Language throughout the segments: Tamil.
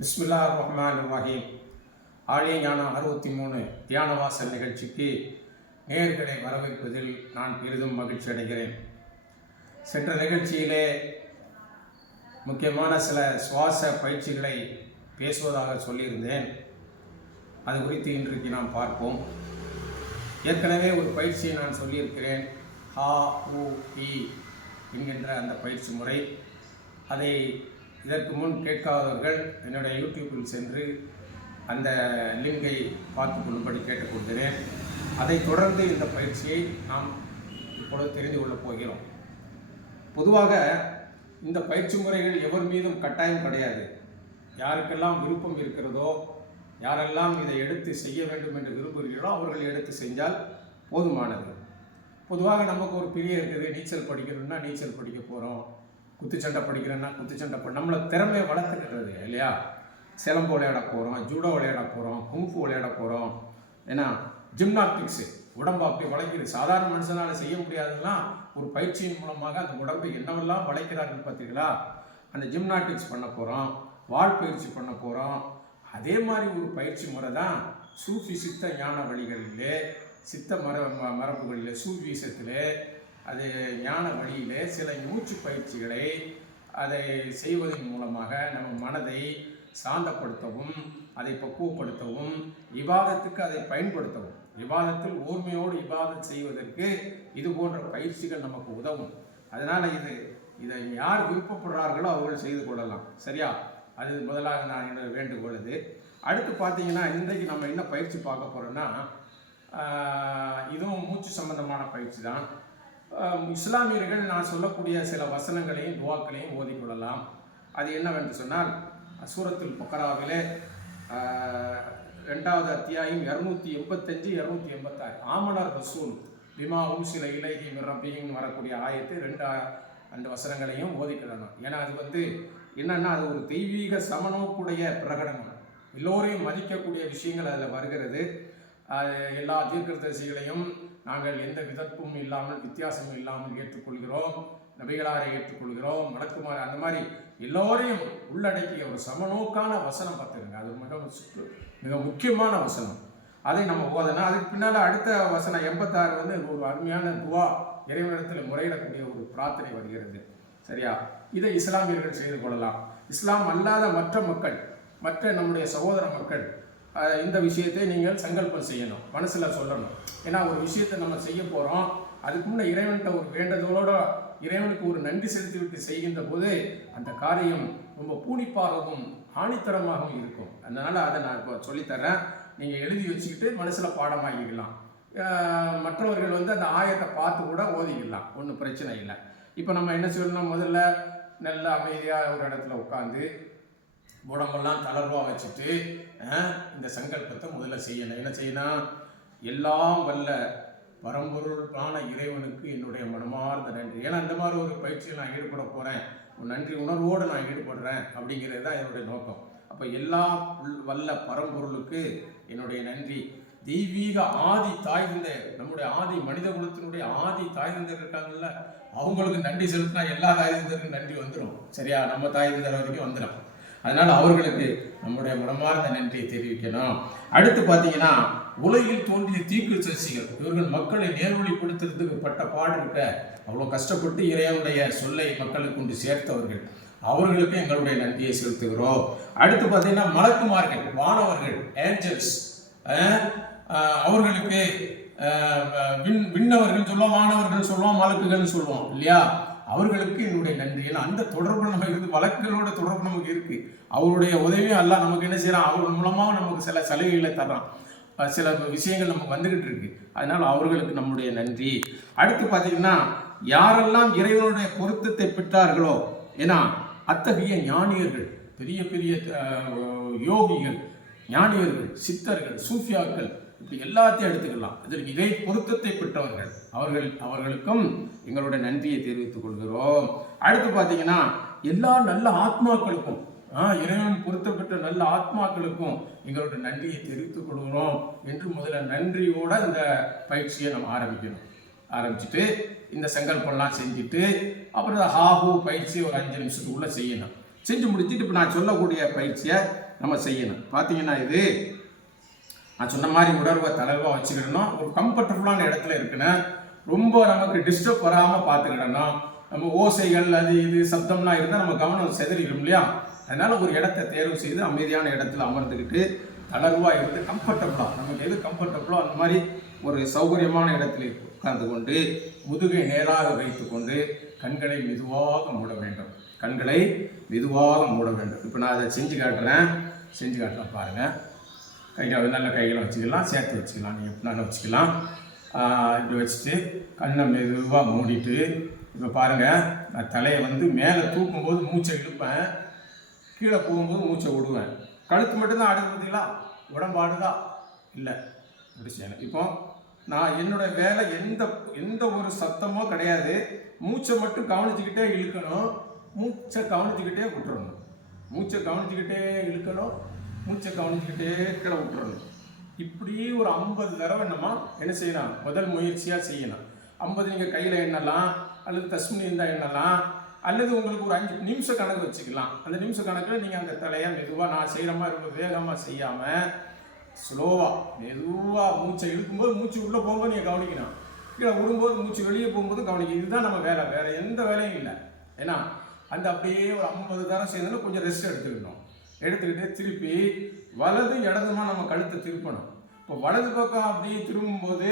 பிஸ்மில்லா ரஹ்மான் ரஹீம் ஆழிய ஞானம் அறுபத்தி மூணு தியானவாசல் நிகழ்ச்சிக்கு நேர்களை வரவேற்பதில் நான் பெரிதும் மகிழ்ச்சி அடைகிறேன். சென்ற நிகழ்ச்சியிலே முக்கியமான சில சுவாச பயிற்சிகளை பேசுவதாக சொல்லியிருந்தேன். அது குறித்து இன்றைக்கு நாம் பார்ப்போம். ஏற்கனவே ஒரு பயிற்சியை நான் சொல்லியிருக்கிறேன். ஹா உ இ என்கின்ற அந்த பயிற்சி முறை. அதை இதற்கு முன் கேட்காதவர்கள் என்னுடைய யூடியூப்பில் சென்று அந்த லிங்கை பார்த்து கொள்ளும்படி கேட்டுக்கொள்கிறேன் அதைத் தொடர்ந்து இந்த பயிற்சியை நாம் இப்பொழுது தெரிந்து கொள்ளப் போகிறோம். பொதுவாக இந்த பயிற்சி முறைகள் எவர் மீதும் கட்டாயம் கிடையாது. யாருக்கெல்லாம் விருப்பம் இருக்கிறதோ யாரெல்லாம் இதை எடுத்து செய்ய வேண்டும் என்று விரும்புகிறீர்களோ அவர்கள் எடுத்து செஞ்சால் போதுமானது. பொதுவாக நமக்கு ஒரு பிரிய இருக்குது நீச்சல் படிக்கணும்னா நீச்சல் படிக்க போகிறோம் குத்துச்சண்டை படிக்கிறேன்னா குத்துச்சண்டை படி நம்மளை திறமையை வளர்த்துக்கிறது இல்லையா? சிலம்பு விளையாட போகிறோம் ஜூடோ விளையாட போகிறோம் குங்ஃபு விளையாட போகிறோம் ஏன்னா ஜிம்னாஸ்டிக்ஸு உடம்பு அப்படி வளைக்குது. சாதாரண மனுஷனால் செய்ய முடியாதுலாம் ஒரு பயிற்சியின் மூலமாக அந்த உடம்பை என்னவெல்லாம் வளைக்கிறார்கள் பார்த்தீங்களா அந்த ஜிம்னாட்டிக்ஸ் பண்ண போகிறோம் வாழ் பயிற்சி பண்ண போகிறோம் அதே மாதிரி ஒரு பயிற்சி முறை தான் சூஃபி சித்த ஞான வழிகளிலே சித்த மர ம- மரபுகளிலே சூஃபிசத்திலே அது ஞான வழியிலே சில மூச்சு பயிற்சிகளை அதை செய்வதன் மூலமாக நம்ம மனதை சாந்தப்படுத்தவும் அதை பக்குவப்படுத்தவும் விவாதத்துக்கு அதை பயன்படுத்தவும். விவாதத்தில் ஓர்மையோடு விவாதம் செய்வதற்கு இது போன்ற பயிற்சிகள் நமக்கு உதவும். அதனால் இது இதை யார் விருப்பப்படுறார்களோ அவர்கள் செய்து கொள்ளலாம். சரியா? அது முதலாக நான் என்னோட வேண்டுகொள்து. அடுத்து பார்த்தீங்கன்னா இன்றைக்கு நம்ம என்ன பயிற்சி பார்க்க போகிறோன்னா இதுவும் மூச்சு சம்பந்தமான பயிற்சி தான். இஸ்லாமியர்கள் நான் சொல்லக்கூடிய சில வசனங்களையும் துவாக்களையும் ஓதிக்கொள்ளலாம் அது என்னவென்று சொன்னால் சூரத்தில் பக்கராவிலே ரெண்டாவது அத்தியாயம் இரநூத்தி எண்பத்தஞ்சு இரநூத்தி எண்பத்தாறு. ஆமனர் ரசூல் பிமா சில இலகி ரப்பின்னு வரக்கூடிய ஆயத்து ரெண்டு அந்த வசனங்களையும் ஓதிக்கிடணும் ஏன்னா அது வந்து என்னன்னா அது ஒரு தெய்வீக சமநோக்குடைய பிரகடனம். எல்லோரையும் மதிக்கக்கூடிய விஷயங்கள் அதில் வருகிறது. எல்லா தீர்க்கதரிசிகளையும் நாங்கள் எந்த விதப்பும் இல்லாமல் வித்தியாசமும் இல்லாமல் ஏற்றுக்கொள்கிறோம். நபிகளாரை ஏற்றுக்கொள்கிறோம். மடக்குமாறு அந்த மாதிரி எல்லோரையும் உள்ளடக்கிய ஒரு சமநோக்கான வசனம் பார்த்துருங்க அது மிக சுற்று மிக முக்கியமான வசனம். அதை நம்ம ஓதனா அதுக்கு பின்னால் அடுத்த வசனம் எண்பத்தாறு வந்து ஒரு அருமையான துவா இறைவனிடத்தில் முறையிடக்கூடிய ஒரு பிரார்த்தனை வருகிறது. சரியா? இதை இஸ்லாமியர்கள் செய்து கொள்ளலாம். இஸ்லாம் அல்லாத மற்ற மக்கள் மற்ற நம்முடைய சகோதர மக்கள் இந்த விஷயத்தை நீங்கள் சங்கல்பம் செய்யணும் மனசில் சொல்லணும். ஏன்னா ஒரு விஷயத்தை நம்ம செய்ய போகிறோம் அதுக்கு முன்னே இறைவன்கிட்ட ஒரு வேண்டதோட இறைவனுக்கு ஒரு நன்றி செலுத்திவிட்டு செய்கின்ற போது அந்த காரியம் ரொம்ப பூணிப்பாகவும் ஆணித்தரமாகவும் இருக்கும். அதனால் அதை நான் இப்போ சொல்லித்தரேன் நீங்கள் எழுதி வச்சுக்கிட்டு மனசில் பாடமாகிக்கலாம் மற்றவர்கள் வந்து அந்த ஆயத்தை பார்த்து கூட ஓதிக்கலாம். ஒன்றும் பிரச்சனை இல்லை. இப்போ நம்ம என்ன சொல்லணும்? முதல்ல நல்ல அமைதியாக ஒரு இடத்துல உட்காந்து உடம்பெல்லாம் தளர்வாக வச்சுட்டு இந்த சங்கல்பத்தை முதல்ல செய்யணும். என்ன செய்யணும் எல்லாம் வல்ல பரம்பொருளான இறைவனுக்கு என்னுடைய மனமார்ந்த நன்றி. ஏன்னா இந்த மாதிரி ஒரு பயிற்சியில் நான் ஈடுபட போகிறேன் ஒரு நன்றி உணர்வோடு நான் ஈடுபடுறேன் அப்படிங்கிறது தான் என்னுடைய நோக்கம். அப்போ எல்லா உள்- வல்ல பரம்பொருளுக்கு என்னுடைய நன்றி. தெய்வீக ஆதி தாய் தந்தை நம்முடைய ஆதி மனித குலத்தினுடைய ஆதி தாய் தந்தையர் இருக்காங்கல்ல அவங்களுக்கு நன்றி செலுத்தினா எல்லா தாய் தந்தையருக்கும் நன்றி வந்துடும் சரியா? நம்ம தாய் தந்தையர் வரைக்கும் வந்துடும் அதனால் அவர்களுக்கு நம்முடைய மனமார்ந்த நன்றியை தெரிவிக்கணும். அடுத்து பார்த்தீங்கன்னா உலகில் தோன்றிய தீக்கு சசிகள். இவர்கள் மக்களை நேர்வழிப்படுத்துறதுக்கு பட்ட பாடு இருக்க அவ்வளோ கஷ்டப்பட்டு இறைவனுடைய சொல்லை மக்களுக்கு கொண்டு சேர்த்தவர்கள். அவர்களுக்கு எங்களுடைய நன்றியை செலுத்துகிறோம். அடுத்து பார்த்தீங்கன்னா மலக்குமார்கள் வானவர்கள் ஏஞ்சல்ஸ் அவர்களுக்கு விண் விண்ணவர்கள் சொல்லுவோம் வானவர்கள் சொல்லுவோம் மலக்குகள் சொல்லுவோம் இல்லையா? அவர்களுக்கு என்னுடைய நன்றி. ஏன்னா அந்த தொடர்பு நம்ம இருந்து வழக்குகளோட தொடர்பு நமக்கு இருக்கு. அவருடைய உதவியும் எல்லாம் நமக்கு என்ன செய்யறான் அவர்கள் மூலமாக நமக்கு சில சலுகைகளை தர்றான். சில விஷயங்கள் நமக்கு வந்துகிட்டு இருக்கு. அதனால அவர்களுக்கு நம்முடைய நன்றி. அடுத்து பார்த்தீங்கன்னா யாரெல்லாம் இறைவனுடைய பொருத்தத்தை பெற்றார்களோ ஏன்னா அத்தகைய ஞானியர்கள் பெரிய பெரிய யோகிகள் ஞானியர்கள் சித்தர்கள் சூஃபியாக்கள் இப்படி எல்லாத்தையும் எடுத்துக்கலாம். இதற்கு இறை பொருத்தத்தை பெற்றவர்கள். அவர்கள் அவர்களுக்கும் எங்களுடைய நன்றியை தெரிவித்துக் கொள்கிறோம். அடுத்து பார்த்தீங்கன்னா எல்லா நல்ல ஆத்மாக்களுக்கும் ஆ, இறைவன் பொருத்தப்பட்ட நல்ல ஆத்மாக்களுக்கும் எங்களுடைய நன்றியை தெரிவித்துக் கொள்கிறோம் என்று முதல்ல நன்றியோட இந்த பயிற்சியை நம்ம ஆரம்பிக்கணும். ஆரம்பிச்சுட்டு இந்த சங்கல்பம்லாம் செஞ்சுட்டு அப்புறம் ஹாஹூ பயிற்சி ஒரு அஞ்சு நிமிஷத்துக்குள்ளே செய்யணும். செஞ்சு முடிச்சுட்டு இப்போ நான் சொல்லக்கூடிய பயிற்சியை நம்ம செய்யணும். பார்த்தீங்கன்னா இது நான் சொன்ன மாதிரி உணர்வை தளர்வாக வச்சுக்கிடணும். ஒரு கம்ஃபர்டபுளான இடத்துல இருக்கணும். ரொம்ப நமக்கு டிஸ்டர்ப் வராமல் பார்த்துக்கிடணும். நம்ம ஓசைகள் அது இது சப்தம்லாம் இருந்தால் நம்ம கவனம் செதறிடும் இல்லையா? அதனால் ஒரு இடத்த தேர்வு செய்து அமைதியான இடத்துல அமர்ந்துக்கிட்டு தளர்வாக இருந்து கம்ஃபர்டபுளாக நமக்கு எது கம்ஃபர்டபுளோ அந்த மாதிரி ஒரு சௌகரியமான இடத்துல உட்கார்ந்து கொண்டு முதுகை நேராக வைத்துக்கொண்டு கண்களை மெதுவாக மூட வேண்டும். கண்களை மெதுவாக மூட வேண்டும். இப்போ நான் அதை செஞ்சு காட்டுறேன். செஞ்சு காட்டுறேன் பாருங்கள் கைகளை நல்ல கைகளை வச்சுக்கலாம் சேர்த்து வச்சுக்கலாம். நீங்கள் எப்படினாலும் வச்சுக்கலாம். இப்படி வச்சுட்டு கண்ணை மெதுவாக மூடிட்டு இப்போ பாருங்கள் நான் தலையை வந்து மேலே தூக்கும்போது மூச்சை இழுப்பேன். கீழே போகும்போது மூச்சை விடுவேன். கழுத்து மட்டும்தான் ஆடுது பார்த்தீங்களா? உடம்பாடுதா இல்லை. அப்படி செய்யணும் இப்போ நான் என்னோட வேலை எந்த எந்த ஒரு சத்தமோ கிடையாது. மூச்சை மட்டும் கவனிச்சுக்கிட்டே இழுக்கணும். மூச்சை கவனிச்சுக்கிட்டே விட்டுறணும். மூச்சை கவனிச்சுக்கிட்டே இழுக்கணும். மூச்சை கவனிச்சுக்கிட்டே கீழே விட்டுறணும். இப்படியே ஒரு ஐம்பது தடவை நம்ம என்ன செய்யலாம்? முதல் முயற்சியாக செய்யணும் ஐம்பது நீங்கள் கையில் எண்ணலாம் அல்லது தஸ்மினி இருந்தால் எண்ணலாம் அல்லது உங்களுக்கு ஒரு அஞ்சு நிமிஷ கணக்கு வச்சுக்கலாம். அந்த நிமிஷ கணக்கில் நீங்கள் அந்த தலையை மெதுவாக நான் செய்கிற மாதிரி ரொம்ப வேகமாக செய்யாமல் ஸ்லோவாக மெதுவாக மூச்சை இழுக்கும்போது மூச்சு உள்ளே போகும்போது நீங்கள் கவனிக்கணும் கீழே விடும்போது மூச்சு வெளியே போகும்போது கவனிக்கணும் இதுதான் நம்ம வேலை. வேறு எந்த வேலையும் இல்லை. ஏன்னா அந்த அப்படியே ஒரு ஐம்பது தரம் செய்யறதுல கொஞ்சம் ரெஸ்ட் எடுத்துக்கணும். எடுத்துக்கிட்டு திருப்பி வலது இடதுமா நம்ம கழுத்தை திருப்பணும். இப்போ வலது பக்கம் அப்படியே திரும்பும்போது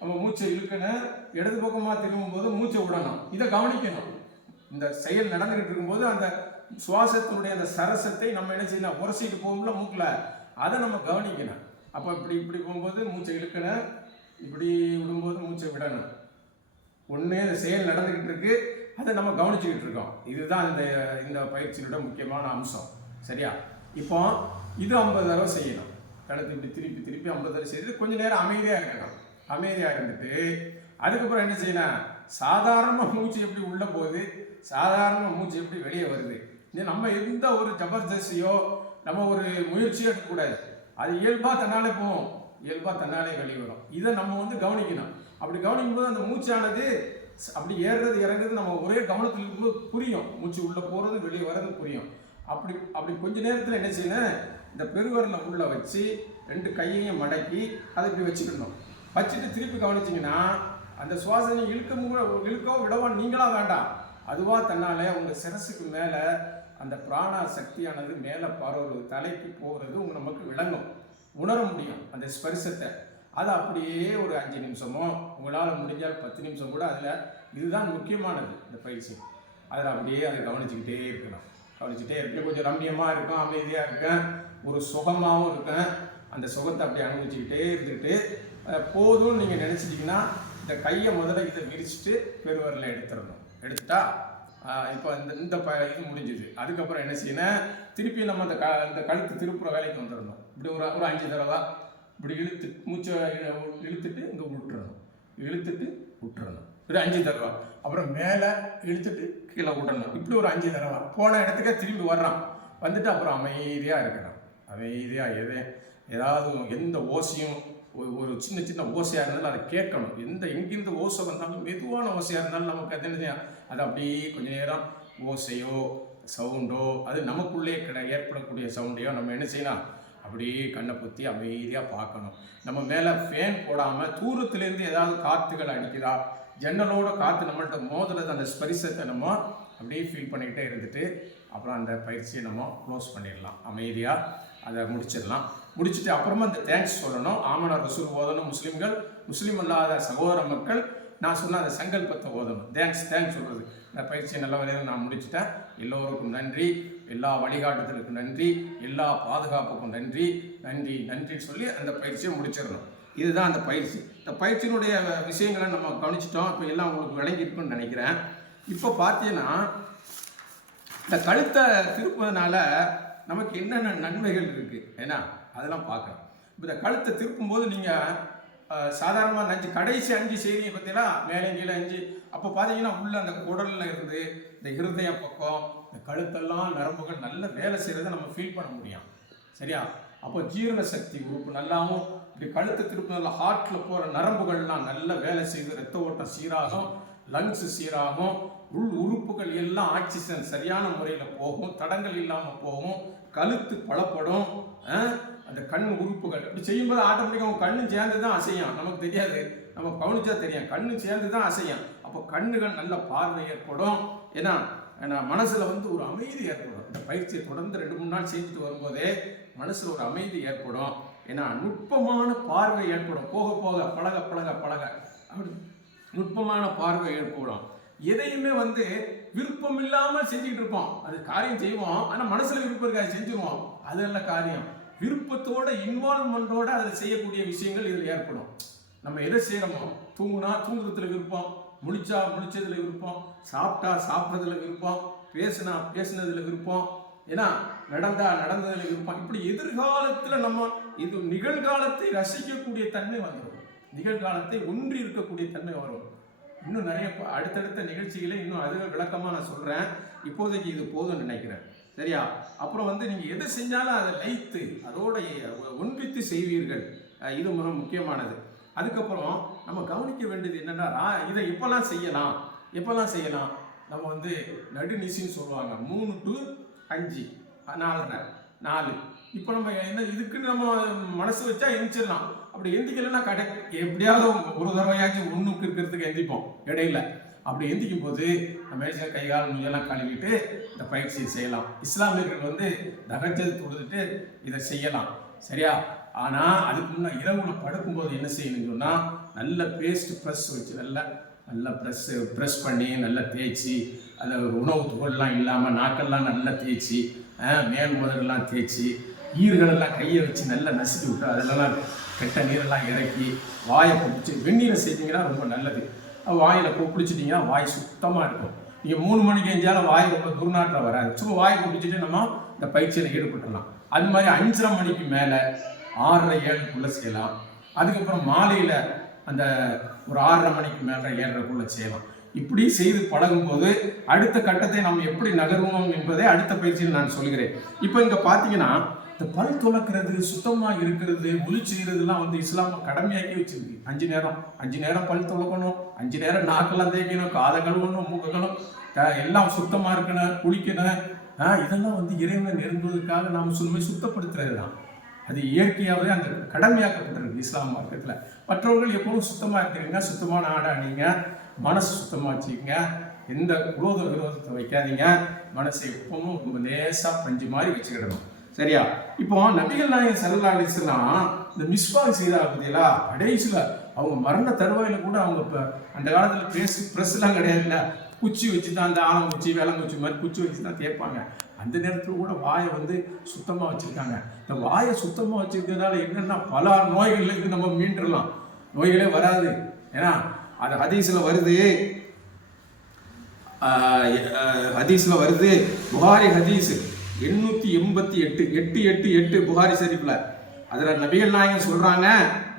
நம்ம மூச்சை இழுக்கணும் இடது பக்கமாக திரும்பும்போது மூச்சை விடணும். இதை கவனிக்கணும். இந்த செயல் நடந்துகிட்டு இருக்கும்போது அந்த சுவாசத்தினுடைய அந்த சரசத்தை நம்ம என்ன செய்யலாம்? உரசிட்டு போகும்ல மூக்கில். அதை நம்ம கவனிக்கணும். அப்போ இப்படி இப்படி போகும்போது மூச்சை இழுக்கணும் இப்படி விடும்போது மூச்சை விடணும். ஒன்று இந்த செயல் நடந்துக்கிட்டு இருக்கு. அதை நம்ம கவனிச்சுக்கிட்டு இருக்கோம். இதுதான் இந்த இந்த பயிற்சியோட முக்கியமான அம்சம். சரியா? இப்போ இது ஐம்பது தடவை செய்யணும். கழுத்து இப்படி திருப்பி திருப்பி ஐம்பது தடவை செய்து கொஞ்சம் நேரம் அமைதியாக இருக்கணும். அமைதியாக இருந்துட்டு அதுக்கப்புறம் என்ன செய்யணும்? சாதாரணமாக மூச்சு எப்படி உள்ளே போகுது? சாதாரண மூச்சு எப்படி வெளியே வருது? இது நம்ம எந்த ஒரு ஜபர்தஸ்தியோ நம்ம ஒரு முயற்சியோ எடுக்கக்கூடாது. அது இயல்பாக தன்னாலே போகும். இயல்பாக தன்னாலே வெளியே வரும். இதை நம்ம வந்து கவனிக்கணும். அப்படி கவனிக்கும் போது அந்த மூச்சானது அப்படி ஏறுறது இறங்குறது நம்ம ஒரே கவனத்தில் இருக்கும்போது புரியும். மூச்சு உள்ளே போகிறது வெளியே வர்றது புரியும். அப்படி அப்படி கொஞ்ச நேரத்தில் என்ன செய்யணும் இந்த பெருவரலை உள்ளே வச்சு ரெண்டு கையையும் மடக்கி அதை இப்படி வச்சுக்கணும். வச்சுட்டு திருப்பி கவனிச்சிங்கன்னா அந்த சுவாசனை இழுக்க மு- விடவோ நீங்களாக வேண்டாம். அதுவாக தன்னாலே உங்கள் சிரசுக்கு மேலே அந்த பிராணா சக்தியானது மேலே பரவுறது தலைக்கு போகிறது உங்க நமக்கு விளங்கும். உணர முடியும் அந்த ஸ்பரிசத்தை. அது அப்படியே ஒரு அஞ்சு நிமிஷமோ உங்களால் முடிஞ்சால் பத்து நிமிஷம் கூட அதில் இதுதான் முக்கியமானது இந்த பயிற்சி. அதில் அப்படியே அதை கவனிச்சுக்கிட்டே இருக்கணும். கவனிச்சுட்டே இருப்பேன். கொஞ்சம் ரம்மியமாக இருக்கும் அமைதியாக இருக்கேன் ஒரு சுகமாகவும் இருக்கேன் அந்த சுகத்தை அப்படி அனுபவிச்சுக்கிட்டே இருந்துக்கிட்டு போதும்னு நீங்கள் நினச்சிட்டிங்கன்னா இந்த கையை முதல்ல இதை விரிச்சிட்டு பெருவரில் எடுத்துடணும். எடுத்துட்டா இப்போ இந்த இந்த ப இது முடிஞ்சுது. அதுக்கப்புறம் என்ன செய்யணும்? திருப்பி நம்ம அந்த க இந்த கழுத்து திருப்புற வேலைக்கு வந்துடணும். இப்படி ஒரு ஒரு அஞ்சு தடவை இப்படி இழுத்து மூச்சை இழு- இழுத்துட்டு இங்கே விட்டுறணும் இழுத்துட்டு விட்டுறணும் ஒரு அஞ்சு தடவை. அப்புறம் மேலே இழுத்துட்டு கீழே விடணும் இப்படி ஒரு அஞ்சு தடவை. போன இடத்துக்கே திரும்பி வர்றான். வந்துட்டு அப்புறம் அமைதியாக இருக்கணும். அமைதியாக எது ஏதாவது எந்த ஓசையும் ஒரு- ஒரு சின்ன சின்ன ஓசையாக இருந்தாலும் அதை கேட்கணும். எந்த எங்கிருந்து ஓசை வந்தாலும் மெதுவான ஓசையாக இருந்தாலும் நமக்கு அது என்ன அது அப்படியே கொஞ்ச நேரம் ஓசையோ சவுண்டோ அது நமக்குள்ளே கிட ஏற்படக்கூடிய சவுண்டையோ நம்ம என்ன செய்யலாம்? அப்படியே கண்ணை பொத்தி அமைதியாக பார்க்கணும். நம்ம மேலே ஃபேன் போடாமல் தூரத்துலேருந்து ஏதாவது காற்றுகள் அடிக்குதா? ஜன்னலோட காற்று நம்மள்கிட்ட மோதுறது அந்த ஸ்பரிசத்தை நம்ம அப்படியே ஃபீல் பண்ணிக்கிட்டே இருந்துட்டு அப்புறம் அந்த பயிற்சியை நம்ம க்ளோஸ் பண்ணிடலாம். அமைதியாக அதை முடிச்சிடலாம். முடிச்சுட்டு அப்புறமா அந்த தேங்க்ஸ் சொல்லணும். ஆமனார் ரசூல் ஓதணும். முஸ்லீம்கள் முஸ்லீம் அல்லாத சகோதர மக்கள் நான் சொன்ன அந்த சங்கல்பத்தை ஓதணும். தேங்க்ஸ் தேங்க்ஸ் சொல்கிறது இந்த பயிற்சியை நல்ல வரையில் நான் முடிச்சுட்டேன். எல்லோருக்கும் நன்றி. எல்லா வழிகாட்டுதலுக்கும் நன்றி. எல்லா பாதுகாப்புக்கும் நன்றி. நன்றி நன்றின்னு சொல்லி அந்த பயிற்சியை முடிச்சிடணும். இதுதான் அந்த பயிற்சி. இந்த பயிற்சியினுடைய விஷயங்களை நம்ம கவனிச்சிட்டோம். இப்போ எல்லாம் உங்களுக்கு விளங்கியிருக்குன்னு நினைக்கிறேன். இப்போ பார்த்தீங்கன்னா இந்த கழுத்தை திருப்பதுனால நமக்கு என்னென்ன நன்மைகள் இருக்குது ஏன்னா அதெல்லாம் பார்க்கணும். இப்போ இந்த கழுத்தை திருப்பும்போது நீங்கள் சாதாரணமாக அஞ்சு கடைசி அஞ்சு செய்தியை பார்த்தீங்கன்னா மேலே கீழே அஞ்சு அப்போ பார்த்தீங்கன்னா உள்ள அந்த குடலில் இருந்து இந்த இருதய பக்கம் இந்த கழுத்தெல்லாம் நரம்புகள் நல்ல வேலை செய்கிறத நம்ம ஃபீல் பண்ண முடியும். சரியா? அப்போ ஜீரண சக்தி உறுப்பு நல்லாவும் இப்படி கழுத்தை திருப்பினதில் ஹார்ட்டில் போகிற நரம்புகள்லாம் நல்ல வேலை செய்து ரத்த ஓட்டம் சீராகும் லங்ஸ் சீராகும் உள் உறுப்புகள் எல்லாம் ஆக்சிஜன் சரியான முறையில் போகும் தடங்கள் இல்லாமல் போகும் கழுத்து பலப்படும் அந்த கண் உறுப்புகள். இப்படி செய்யும்போது ஆட்டோமேட்டிக்காக அவங்க கண்ணும் சேர்ந்து தான் அசையும். நமக்கு தெரியாது. நம்ம கவனிச்சா தெரியும். கண்ணு சேர்ந்து தான் அசையும். அப்போ கண்ணுகள் நல்ல பார்வை ஏற்படும். ஏன்னா ஏன்னா மனசில் வந்து ஒரு அமைதி ஏற்படும். இந்த பயிற்சியை தொடர்ந்து ரெண்டு மூணு நாள் செஞ்சுட்டு வரும்போதே மனசில் ஒரு அமைதி ஏற்படும். ஏன்னா நுட்பமான பார்வை ஏற்படும். போக போக பழக பழக பழக. அப்படி நுட்பமான பார்வை ஏற்படும். எதையுமே வந்து விருப்பம் இல்லாமல் செஞ்சுக்கிட்டு இருப்போம். அது காரியம் செய்வோம். ஆனால் மனசில் விருப்பம் இருக்காது செஞ்சுருவோம். அது நல்ல காரியம். விருப்பத்தோட இன்வால்மெண்ட்டோட அதில் செய்யக்கூடிய விஷயங்கள் இதில் ஏற்படும். நம்ம எதை செய்கிறோமோ தூங்குனா தூங்குறதுல விருப்பம் முழிச்சா முழிச்சதுல விருப்பம் சாப்பிட்டா சாப்பிட்றதுல விருப்பம் பேசுனா பேசுனதுல விருப்பம் ஏன்னா நடந்தா நடந்ததுல விருப்பம். இப்படி எதிர்காலத்தில் நம்ம இது நிகழ்காலத்தை ரசிக்கக்கூடிய தன்மை வந்துடும் நிகழ்காலத்தை ஒன்றி இருக்கக்கூடிய தன்மை வரும். இன்னும் நிறைய அடுத்தடுத்த நிகழ்ச்சிகளை இன்னும் அதிக விளக்கமாக நான் சொல்கிறேன் இப்போதைக்கு இது போதும்னு நினைக்கிறேன். சரியா? அப்புறம் வந்து நீங்கள் எது செஞ்சாலும் அதை லைத்து அதோட ஒன்பித்து ஒன்றித்து செய்வீர்கள். இது மிக முக்கியமானது. அதுக்கப்புறம் நம்ம கவனிக்க வேண்டியது என்னென்னா இதை எப்போல்லாம் செய்யலாம்? எப்போல்லாம் செய்யலாம்? நம்ம வந்து நடுநிசின்னு சொல்லுவாங்க. மூணு டு அஞ்சு. நாலு நாலரை. நாலு. இப்போ நம்ம என்ன இதுக்குன்னு நம்ம மனசு வச்சா எந்திச்சிடலாம் அப்படி எந்திக்கலைன்னா கடை எப்படியாவது ஒரு தடவையாச்சும் ஒன்றுக்கு இருக்கிறதுக்கு எந்திப்போம். இடையில. அப்படி எந்திக்கும் போது நம்ம ஏச கை கால் மூஞ்செல்லாம் கழுவிட்டு இந்த பயிற்சியை செய்யலாம். இஸ்லாமியர்கள் வந்து தகச்சது தொழுதுட்டு இதை செய்யலாம். சரியா? ஆனால் அதுக்கு முன்னே இரவுல படுக்கும்போது என்ன செய்யணும்னு சொன்னால் நல்ல பேஸ்ட் ப்ரெஸ் வச்சு நல்லா நல்லா ப்ரெஸ் ப்ரெஸ் பண்ணி நல்லா தேய்ச்சி அந்த உணவு துகள்லாம் இல்லாமல் நாக்கெல்லாம் நல்லா தேய்ச்சி மேல் முதல்லாம் தேய்ச்சி ஈர்களெல்லாம் கையை வச்சு நல்லா நசுக்கி விட்டு அதெல்லாம் கெட்ட நீரெல்லாம் இறக்கி வாயை பிடிச்சி வெந்நீரை செய்தீங்கன்னா ரொம்ப நல்லது. வாயில் பிடிச்சிட்டிங்கன்னா வாய் சுத்தமாக இருக்கும். நீங்கள் மூணு மணிக்கு எஞ்சாலும் வாய் ரொம்ப துர்நாற்றம் வராது. சும்மா வாயை பிடிச்சிட்டு நம்ம இந்த பயிற்சியில் ஈடுபட்டுடலாம் அது மாதிரி அஞ்சரை மணிக்கு மேலே ஆறரை ஏழுக்குள்ளே செய்யலாம். அதுக்கப்புறம் மாலையில் அந்த ஒரு ஆறரை மணிக்கு மேலே ஏழரைக்குள்ளே செய்யலாம். இப்படி செய்து பழகும்போது அடுத்த கட்டத்தை நாம் எப்படி நகர்வோம் என்பதை அடுத்த பயிற்சியில் நான் சொல்கிறேன் இப்போ இங்கே பார்த்தீங்கன்னா இந்த பல் துளக்கிறது சுத்தமாக இருக்கிறது ஒளி செய்கிறதுலாம் வந்து இஸ்லாம் கடமையாக்கி வச்சிருக்கு. அஞ்சு நேரம். அஞ்சு நேரம் பல் துளக்கணும். அஞ்சு நேரம் நாக்கெல்லாம் தேய்க்கணும் காதை கழுவணும் மூக்கணும் எல்லாம் சுத்தமாக இருக்கணும் குளிக்கணும். இதெல்லாம் வந்து இறைவனை நெருங்குவதற்காக நாம் சொல்லுமே சுத்தப்படுத்துறது தான் அது இயற்கையாகவே அந்த கடமையாக்கப்பட்டிருக்கு இஸ்லாம் மார்க்கத்தில். மற்றவர்கள் எப்பவும் சுத்தமாக இருக்கிறீங்க சுத்தமான ஆடை அணிங்க மனசு சுத்தமாக வச்சுக்கோங்க. எந்த குரோத விரோதத்தை வைக்காதீங்க. மனசை எப்பவும் ரொம்ப லேசாக பஞ்சு மாதிரி வச்சுக்கிடணும். சரியா? இப்போ நபிகள் நாயகம் சல்லா அலிஸ்லாம் இந்த மிஸ்வாக் செய்தார் பார்த்தீங்களா கடைசியில் அவங்க மரண தருவாயில கூட அவங்க இப்போ அந்த காலத்தில் பேஸ் ப்ரெஸ்லாம் கிடையாதுல்ல. குச்சி வச்சு தான் அந்த ஆலம் குச்சி வேளங்குச்சி மாதிரி குச்சி வச்சு தான் தேய்ப்பாங்க. அந்த நேரத்தில் கூட வாயை வந்து சுத்தமாக வச்சுருக்காங்க. இந்த வாயை சுத்தமாக வச்சுருக்கிறதால என்னென்னா பல நோய்கள்லேருந்து நம்ம மீண்டுடலாம் நோய்களே வராது. ஏன்னா அது ஹதீஸில் வருது. ஹதீஸில் வருது. புகாரி ஹதீஸ். எண்ணூற்றி எண்பத்தி எட்டு எட்டு எட்டு எட்டு புகாரி சரிப்புல அதில் நபிகள் நாயகம் சொல்கிறாங்க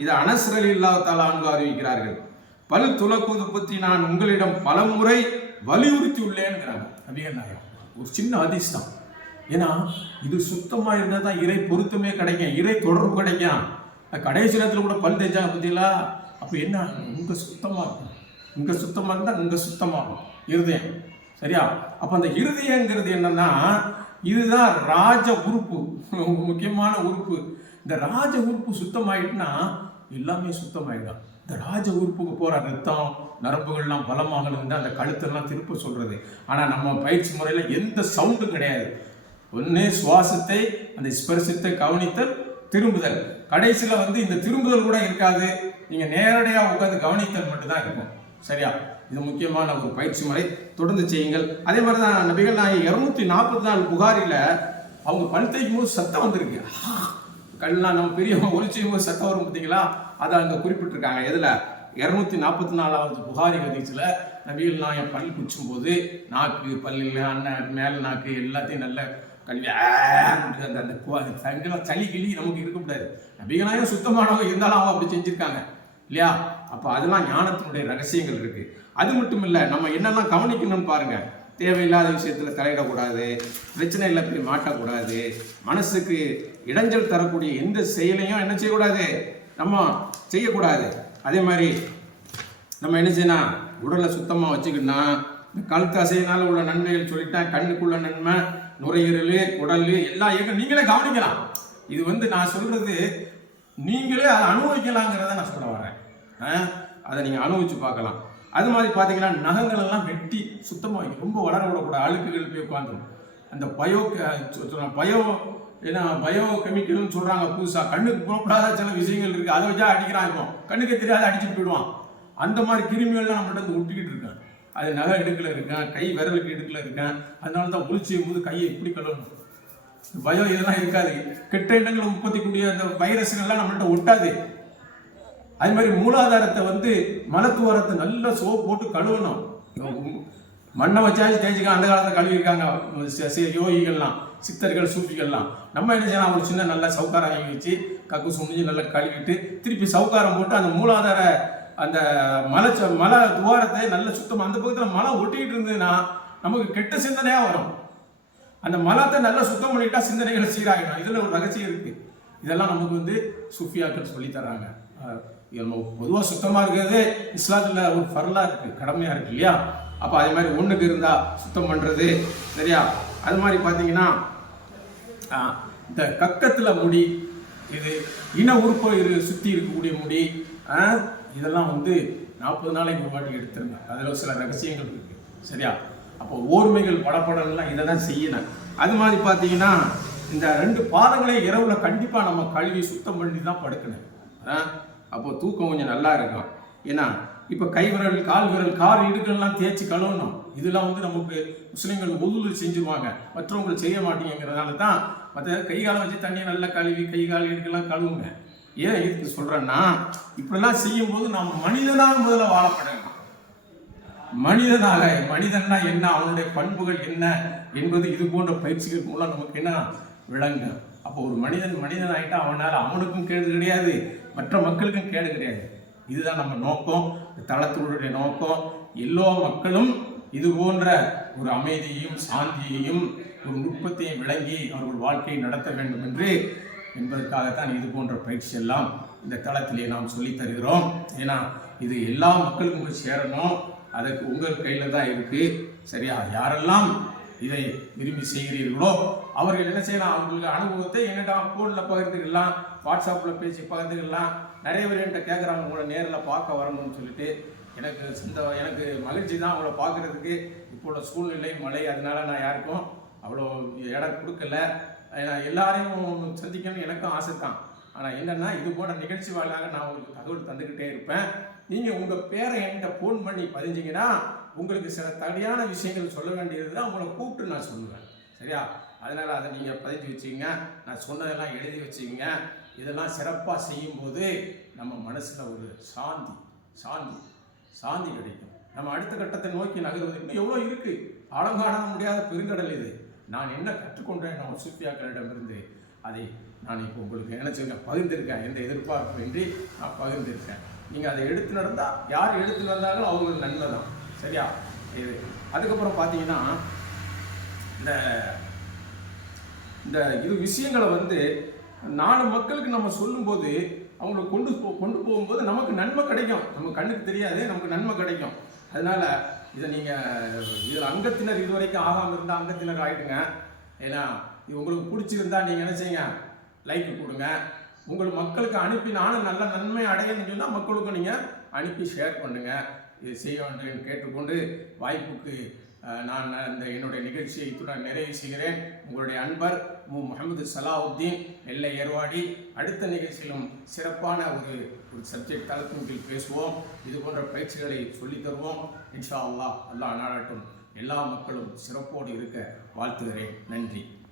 இது அனசரல் இல்லாத்தால அன்பு அறிவிக்கிறார்கள். பல் துலக்குவது பற்றி நான் உங்களிடம் பலமுறை வலியுறுத்தி உள்ளேன்ங்கிறாங்க நபிகள் நாயகம் ஒரு சின்ன அதிர்ஷ்டம் தான். ஏன்னா இது சுத்தமாக இருந்தால் தான் இறை பொருத்தமே கிடைக்கும் இறை தொடர்பு கிடைக்கும். கடைசி நேரத்தில் கூட பல் தேய்ச்சாங்க பார்த்தீங்களா அப்போ என்ன? உங்க சுத்தமாக இருக்கும். உங்கள் சுத்தமாக இருந்தால் உங்கள் சுத்தமாகும் இருதயம் சரியா? அப்போ அந்த இருதயங்கிறது என்னன்னா இதுதான் ராஜ உறுப்பு. முக்கியமான உறுப்பு. இந்த ராஜ உறுப்பு சுத்தமாயிட்டுனா எல்லாமே சுத்தமாயிடும். இந்த ராஜ உறுப்புக்கு போகிற ரத்தம் நரம்புகள்லாம் பலமாகணும் அந்த கழுத்தெல்லாம் திருப்ப சொல்கிறது ஆனால் நம்ம பயிற்சி முறையில் எந்த சவுண்டும் கிடையாது. ஒன்று சுவாசத்தை அந்த ஸ்பர்சத்தை கவனித்தல் திரும்புதல். கடைசியில் வந்து இந்த திரும்புதல் கூட இருக்காது. நீங்கள் நேரடியாக உட்காந்து கவனித்தல் மட்டும்தான் இருக்கும். சரியா? இது முக்கியமான ஒரு பயிற்சி முறை. தொடர்ந்து செய்யுங்கள். அதே மாதிரி தான் நபிகள் நாயகி இரநூத்தி நாற்பத்தி நாலு புகாரில் அவங்க பல் போது சத்தம் வந்திருக்கு. கல்லாம் நம்ம பெரியவங்க ஒளி போது சத்தம் வரும் பார்த்தீங்களா? அதை அங்கே குறிப்பிட்டிருக்காங்க. எதில்? இரநூத்தி நாற்பத்தி நாலாவது புகாரி ஹதீஸில் நபிகள் நாயகம் பல் குச்சும் போது நாக்கு பல்லில் அண்ணன் மேல் நாக்கு எல்லாத்தையும் நல்ல கல்வி அந்த அந்த அந்த சளி கிளி நமக்கு இருக்கக்கூடாது நபிகளாயும் சுத்தமானவங்க இருந்தாலும் அவங்க அப்படி செஞ்சுருக்காங்க. இல்லையா? அப்போ அதெல்லாம் ஞானத்தினுடைய ரகசியங்கள் இருக்குது அது மட்டும் இல்லை நம்ம என்னெல்லாம் கவனிக்கணும்னு பாருங்க. தேவையில்லாத விஷயத்தில் தலையிடக்கூடாது பிரச்சனையில் போய் மாட்டக்கூடாது. மனசுக்கு இடைஞ்சல் தரக்கூடிய எந்த செயலையும் என்ன செய்யக்கூடாது? நம்ம செய்யக்கூடாது. அதே மாதிரி நம்ம என்ன செய்யணும் உடலை சுத்தமாக வச்சுக்கணும்னா இந்த கழுத்து அசையினால உள்ள நன்மைகள் சொல்லிட்டேன் கண்ணுக்குள்ள நன்மை நுரையீரல் உடல் எல்லா இயக்கம் நீங்களே கவனிக்கலாம். இது வந்து நான் சொல்கிறது நீங்களே அதை அனுபவிக்கலாங்கிறத நான் சொல்ல வரேன். அதை நீங்கள் அனுபவிச்சு பார்க்கலாம். அது மாதிரி பார்த்தீங்கன்னா நகங்கள் எல்லாம் வெட்டி சுத்தமாக ரொம்ப வளர விடக்கூட அழுக்குகள் போய் உட்காந்துரும் அந்த பயோ பயோ ஏன்னா பயோ கெமிக்கல்னு சொல்கிறாங்க புதுசாக கண்ணுக்கு போகக்கூடாத சில விஷயங்கள் இருக்குது அதை வச்சா அடிக்கிறான் இப்போ கண்ணுக்கு தெரியாத அடிச்சுட்டு போயிடுவான். அந்த மாதிரி கிருமிகள்லாம் நம்மகிட்ட வந்து ஒட்டிக்கிட்டு இருக்கான் அது நகை இடுக்கில் இருக்கேன் கை விரலுக்கு இடுக்கில் இருக்கேன். அதனால தான் ஒளிச்சு போது கையை இப்படி கழுவணும்? பயம் இதெல்லாம் இருக்காது. கெட்ட எண்ணங்களை உற்பத்தி கூடிய அந்த வைரஸ்கள்லாம் நம்மள்ட்ட ஒட்டாது. அது மாதிரி மூலாதாரத்தை வந்து மலத்துவாரத்தை நல்ல சோப் போட்டு கழுவணும். மண்ணை வச்சாச்சு தேய்ச்சிக்க அந்த காலத்தில் கழுவிருக்காங்க யோகிகள்லாம் சித்தர்கள் சூஃபிகள்லாம். நம்ம என்ன செய்யலாம்? ஒரு சின்ன நல்லா சவுக்காரம் வாங்கி வச்சு கக்கு சுமிஞ்சு நல்லா கழுவிட்டு திருப்பி சவுக்காரம் போட்டு அந்த மூலாதார அந்த மலை ச- மலை துவாரத்தை நல்ல சுத்தமாக அந்த பக்கத்தில் மலை ஒட்டிக்கிட்டு இருந்ததுன்னா நமக்கு கெட்ட சிந்தனையாக வரும். அந்த மலத்தை நல்லா சுத்தம் பண்ணிட்டா சிந்தனைகள் சீராகிடும். இதில் ஒரு ரகசியம் இருக்குது இதெல்லாம் நமக்கு வந்து சுஃபியாக்கள் சொல்லித்தராங்க நம்ம பொதுவாக சுத்தமாக இருக்கிறது இஸ்லாத்தில் ஒரு ஃபர்லாக இருக்குது கடமையாக இருக்குது இல்லையா? அப்போ அதே மாதிரி ஒன்றுக்கு இருந்தால் சுத்தம் பண்ணுறது சரியா? அது மாதிரி பார்த்தீங்கன்னா இந்த கக்கத்தில் முடி இது இன உறுப்பு இரு சுற்றி இருக்கக்கூடிய முடி இதெல்லாம் வந்து நாற்பது நாளைக்கு ஒரு வாட்டி எடுத்துருங்க. அதில் சில ரகசியங்கள் இருக்குது சரியா? அப்போ ஓர்மைகள் படப்படலாம் இதை தான் செய்யணும். அது மாதிரி பார்த்தீங்கன்னா இந்த ரெண்டு பாதங்களையும் இரவில் கண்டிப்பாக நம்ம கழுவி சுத்தம் பண்ணி தான் படுக்கணும் அப்போது அப்போ தூக்கம் கொஞ்சம் நல்லா இருக்கும். ஏன்னா இப்போ கை விரல் கால் விரல் கார் இடுக்கெல்லாம் தேய்ச்சி கழுவணும். இதெல்லாம் வந்து நமக்கு முஸ்லீம்கள் உதவு செஞ்சுருவாங்க. மற்றவங்க செய்ய மாட்டேங்கிறதுனால தான் மற்ற கை காலை வச்சு தண்ணியை நல்லா கழுவி கை கால் இடுக்கெல்லாம் கழுவுங்க. ஏன் இதுக்கு சொல்கிறேன்னா இப்படிலாம் செய்யும்போது நாம் மனிதனாக முதல்ல வாழப்படணும். மனிதனாக மனிதன்னா என்ன அவனுடைய பண்புகள் என்ன என்பது இது போன்ற பயிற்சிகள் மூலம் நமக்கு என்ன விளங்கும்? அப்போ ஒரு மனிதன் மனிதன் ஆகிட்டா அவனால் அவனுக்கும் கேடு கிடையாது. மற்ற மக்களுக்கும் கேடு கிடையாது. இதுதான் நம்ம நோக்கம் இந்த தளத்தினுடைய நோக்கம். எல்லா மக்களும் இது போன்ற ஒரு அமைதியையும் சாந்தியையும் ஒரு நுட்பத்தையும் விளங்கி அவர்கள் வாழ்க்கையை நடத்த வேண்டும் என்று என்பதற்காகத்தான் இது போன்ற பயிற்சி எல்லாம் இந்த தளத்திலே நாம் சொல்லித் தருகிறோம். ஏன்னா இது எல்லா மக்களுக்கும் போய் சேரணும். அதற்கு உங்கள் கையில் தான் இருக்குது சரியா? யாரெல்லாம் இதை விரும்பி செய்கிறீர்களோ? அவர்கள் என்ன செய்யலாம்? அவங்களுக்கு அனுபவத்தை என்கிட்ட ஃபோனில் பகிர்ந்துக்கலாம் வாட்ஸ்அப்பில் பேசி பகிர்ந்துக்கலாம். நிறைய பேர் என்கிட்ட கேட்குறாங்க உங்களை நேரில் பார்க்க வரணும்னு சொல்லிட்டு. எனக்கு இந்த எனக்கு மகிழ்ச்சி தான் அவங்கள பார்க்குறதுக்கு. இப்போ உள்ள சூழ்நிலை மழை அதனால நான் யாருக்கும் அவ்வளோ இடம் கொடுக்கல. எல்லாரையும் சந்திக்கணும்னு எனக்கும் ஆசை தான். ஆனால் என்னென்னா இது போன்ற நிகழ்ச்சி வாயிலாக நான் உங்களுக்கு தகவல் தந்துக்கிட்டே இருப்பேன். நீங்கள் உங்கள் பேரை என்கிட்ட ஃபோன் பண்ணி பதிஞ்சிங்கன்னா உங்களுக்கு சில தனியான விஷயங்கள் சொல்ல வேண்டியது தான் உங்களை கூப்பிட்டு நான் சொல்லுவேன். சரியா? அதனால் அதை நீங்கள் பதிஞ்சு வச்சுக்கோங்க. நான் சொன்னதெல்லாம் எழுதி வச்சுக்கோங்க. இதெல்லாம் சிறப்பாக செய்யும்போது நம்ம மனசில் ஒரு சாந்தி சாந்தி சாந்தி கிடைக்கும். நம்ம அடுத்த கட்டத்தை நோக்கி நகர்வது இன்னும் எவ்வளோ இருக்குது ஆழங்காண முடியாத பெருங்கடல் இது. நான் என்ன கற்றுக்கொண்டேன்? நம்ம சுப்பியாக்களிடமிருந்து அதை நான் இப்போ உங்களுக்கு நினச்சிருக்கேன் பகிர்ந்திருக்கேன். எந்த எதிர்பார்ப்பு இன்றி நான் பகிர்ந்திருக்கேன். நீங்கள் அதை எடுத்து நடந்தால் யார் எடுத்து நடந்தாலும் அவங்களுக்கு நன்மை தான். சரியா? இது அதுக்கப்புறம் பார்த்தீங்கன்னா இந்த இந்த இது விஷயங்களை வந்து நாலு மக்களுக்கு நம்ம சொல்லும்போது அவங்களை கொண்டு போ கொண்டு போகும்போது நமக்கு நன்மை கிடைக்கும். நம்ம கண்ணுக்கு தெரியாது நமக்கு நன்மை கிடைக்கும். அதனால இதை நீங்கள் இதில் அங்கத்தினர் இது வரைக்கும் ஆகாமல் இருந்தால் அங்கத்தினர் ஆகிடுங்க ஏன்னா இது உங்களுக்கு பிடிச்சிருந்தா நீங்கள் என்ன செய்யுங்க? லைக் கொடுங்க. உங்கள் மக்களுக்கு அனுப்பி நானும் நல்ல நன்மை அடையணும்னு சொன்னால் மக்களுக்கும் நீங்கள் அனுப்பி ஷேர் பண்ணுங்கள் இது செய்ய வேண்டும் என்று கேட்டுக்கொண்டு வாய்ப்புக்கு நான் அந்த என்னுடைய நிகழ்ச்சியை இத்துடன் நிறைவு செய்கிறேன். உங்களுடைய அன்பர் மு. முகமது சலாவுத்தீன் எல்லை ஏர்வாடி. அடுத்த நிகழ்ச்சியிலும் சிறப்பான ஒரு ஒரு சப்ஜெக்ட் தளத்தின் கீழ் பேசுவோம். இது போன்ற பயிற்சிகளை சொல்லித் தருவோம். இன்ஷா அல்லா அல்லாஹ் நாடாட்டும் எல்லா மக்களும் சிறப்போடு இருக்க வாழ்த்துகிறேன். நன்றி.